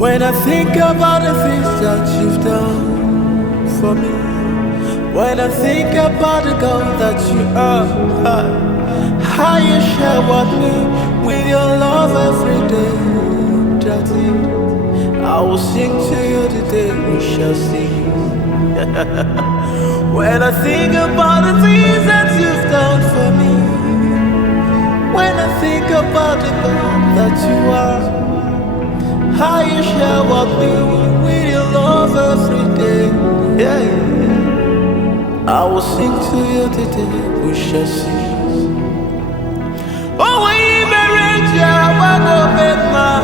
When I think about the things that you've done for me, when I think about the God that you are, how you share with me with your love every day, Daddy, I will sing to you the day we shall see. When I think about the things that you've done for me, when I think about the God that you are, how you share with me with your love every day, yeah. I will sing to you the day we shall see. Oh, when you married, yeah, what go make man.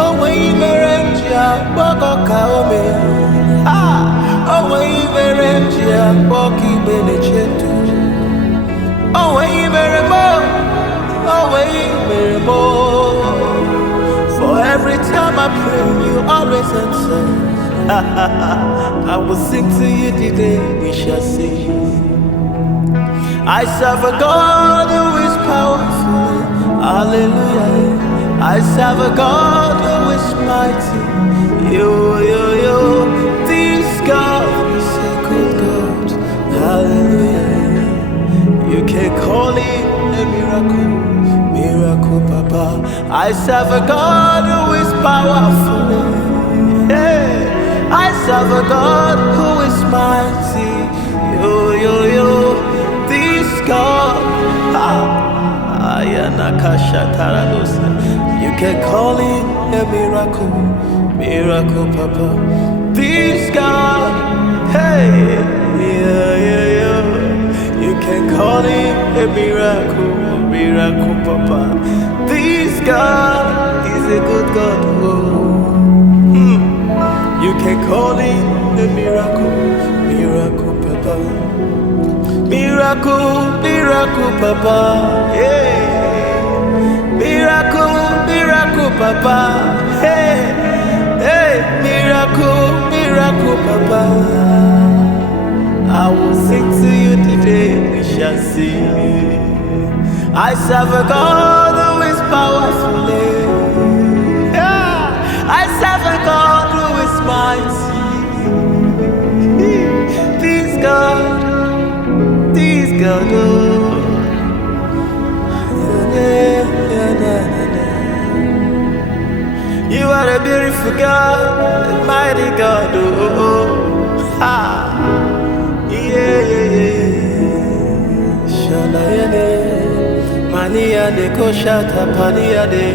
Oh, when you married, yeah, what go call me. Oh, when you married, yeah, what keep in the chetu. Oh, when you married more. Oh, when you married more. For every time I pray, you always answer. I will sing to you the day we shall see. I serve a God who is powerful. Hallelujah. I serve a God who is mighty. Yo, yo, yo. This God is a good God. Hallelujah. You can call it a miracle. Miracle, Papa. I serve a God who is powerful. Hey, I serve a God who is mighty. Yo, yo, yo. This God, you can call him a miracle, miracle, Papa. This God, hey, yeah, yeah, yeah. You can call him a miracle, miracle, Papa. This God is a good God. You can call him a miracle, miracle, Papa. Miracle, miracle, Papa. Yeah. Miracle, miracle, Papa. Hey, hey, miracle, miracle, Papa. I will sing to you today, we shall see. I serve a God who is powerful. Yeah. I serve a God who is mighty. This God. God, oh. You are a beautiful God, a mighty God, oh. Yeah, yeah, yeah. Shalayane, Mania de Koshata Pania de.